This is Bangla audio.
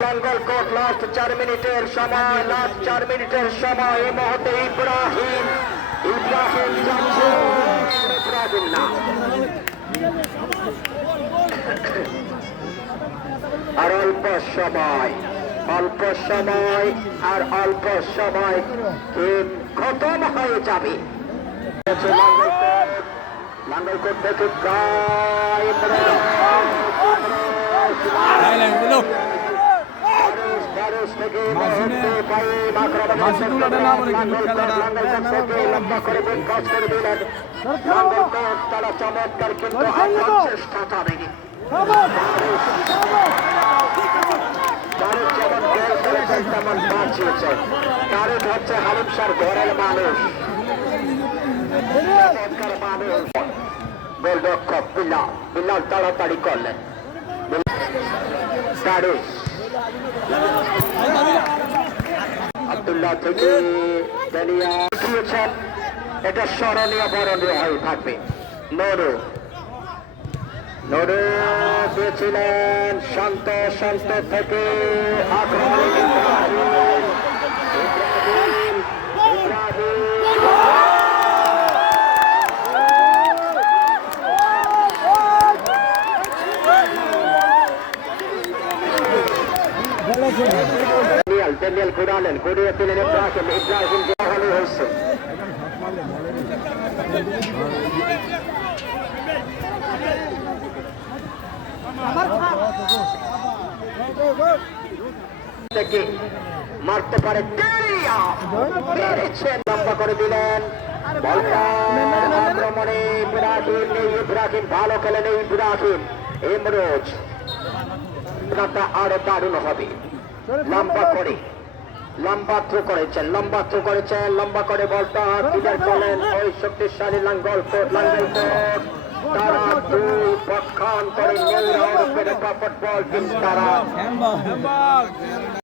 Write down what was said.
লাঙ্গল কোট লাস্ট 4 মিনিটের সময় এই মুহূর্তে ইব্রাহিম যাচ্ছে ইব্রাহিম না আর অল্প সময় খতম হয়ে যাবে লাঙ্গল কোট দেখে চমৎকার কিন্তু চেষ্টা চালায়নি তারক হচ্ছে হালিম শাহর ঘরের মানুষ গোলরক্ষক বিল্লাল তাড়াতাড়ি করলেন আব্দুল্লাহ থেকে দিয়েছেন এটা স্মরণীয় বরণীয় হয়ে থাকবে নরু দিয়েছিলেন শান্ত থেকে আক্রমণ ড্যানিয়েল ঘুরালেন ঘুরিয়ে দিলেন ইব্রাহিম ভালো হয়েছে মারতে পারে লম্বা করে দিলেন আক্রমণে ইব্রাহিম ভালো খেলেন ইব্রাহিম ইমরোজ আরো দারুণ হবে লম্বা থ্রো করেছেন লম্বা করে বলটা ক্লিয়ার করলেন ওই শক্তিশালী লাঙ্গল কোট তারা দুই পক্ষান্তরে ফুটবল টিম তারা